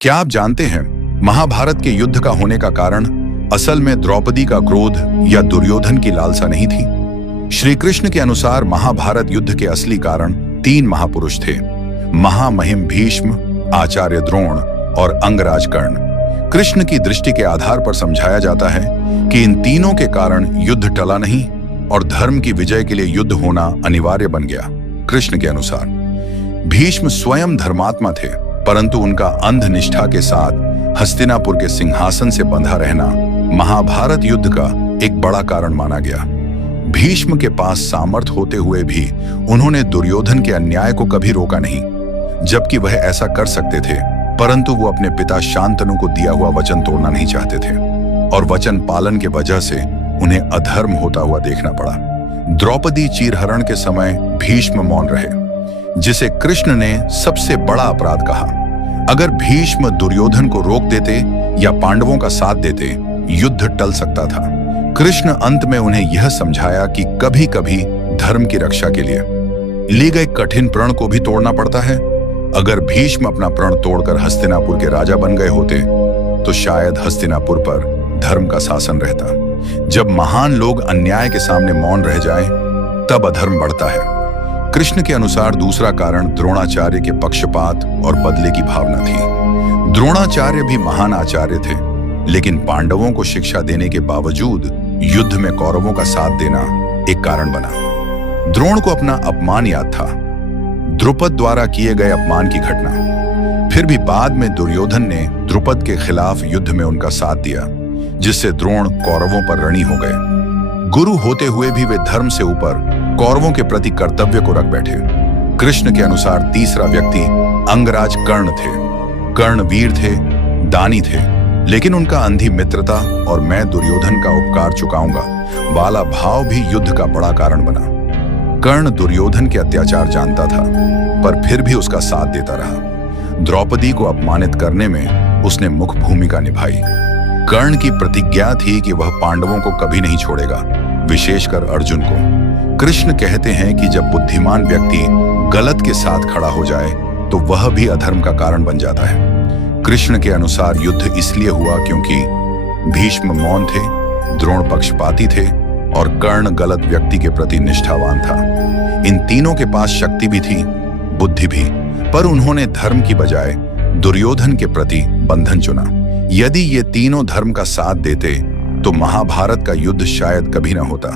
क्या आप जानते हैं, महाभारत के युद्ध का होने का कारण असल में द्रौपदी का क्रोध या दुर्योधन की लालसा नहीं थी। श्री कृष्ण के अनुसार महाभारत युद्ध के असली कारण तीन महापुरुष थे, महामहिम भीष्म, आचार्य द्रोण और अंगराज कर्ण। कृष्ण की दृष्टि के आधार पर समझाया जाता है कि इन तीनों के कारण युद्ध टला नहीं और धर्म की विजय के लिए युद्ध होना अनिवार्य बन गया। कृष्ण के अनुसार भीष्म स्वयं धर्मात्मा थे, परंतु उनका अंध निष्ठा के साथ हस्तिनापुर के सिंहासन से बंधा रहना महाभारत युद्ध का एक बड़ा कारण माना गया। भीष्म के पास सामर्थ्य होते हुए भी उन्होंने दुर्योधन के अन्याय को कभी रोका नहीं, जबकि वह ऐसा कर सकते थे, परंतु वो अपने पिता शांतनु को दिया हुआ वचन तोड़ना नहीं चाहते थे और वचन पालन के वजह से उन्हें अधर्म होता हुआ देखना पड़ा। द्रौपदी चीरहरण के समय भीष्म मौन रहे, जिसे कृष्ण ने सबसे बड़ा अपराध कहा। अगर भीष्म दुर्योधन को रोक देते या पांडवों का साथ देते, युद्ध टल सकता था। कृष्ण अंत में उन्हें यह समझाया कि कभी कभी धर्म की रक्षा के लिए ली गई कठिन प्रण को भी तोड़ना पड़ता है। अगर भीष्म अपना प्रण तोड़कर हस्तिनापुर के राजा बन गए होते तो शायद हस्तिनापुर पर धर्म का शासन रहता। जब महान लोग अन्याय के सामने मौन रह जाएं, तब अधर्म बढ़ता है। कृष्ण के अनुसार दूसरा कारण द्रोणाचार्य के पक्षपात और बदले की भावना थी। द्रोणाचार्य भी महान आचार्य थे, लेकिन पांडवों को शिक्षा देने के बावजूद युद्ध में कौरवों का साथ देना एक कारण बना। द्रोण को अपना अपमान याद था, द्रुपद द्वारा किए गए अपमान की घटना। फिर भी बाद में दुर्योधन ने द्रुपद के खिलाफ युद्ध में उनका साथ दिया, जिससे द्रोण कौरवों पर ऋणी हो गए। गुरु होते हुए भी वे धर्म से ऊपर कौरवों के प्रति कर्तव्य को रख बैठे। कृष्ण के अनुसार तीसरा व्यक्ति अंगराज कर्ण थे। कर्ण वीर थे, दानी थे, लेकिन उनका अंधी मित्रता और मैं दुर्योधन का उपकार चुकाऊंगा वाला भाव भी युद्ध का बड़ा कारण बना। कर्ण दुर्योधन के अत्याचार जानता था, पर फिर भी उसका साथ देता रहा। द्रौपदी को अपमानित करने में उसने मुख्य भूमिका निभाई। कर्ण की प्रतिज्ञा थी कि वह पांडवों को कभी नहीं छोड़ेगा, विशेषकर अर्जुन को। कृष्ण कहते हैं कि जब बुद्धिमान व्यक्ति गलत के साथ खड़ा हो जाए तो वह भी अधर्म का कारण बन जाता है। कृष्ण के अनुसार युद्ध इसलिए हुआ क्योंकि भीष्म मौन थे, द्रोण पक्षपाती थे और कर्ण गलत व्यक्ति के प्रति निष्ठावान था। इन तीनों के पास शक्ति भी थी, बुद्धि भी, पर उन्होंने धर्म की बजाय दुर्योधन के प्रति बंधन चुना। यदि ये तीनों धर्म का साथ देते तो महाभारत का युद्ध शायद कभी न होता।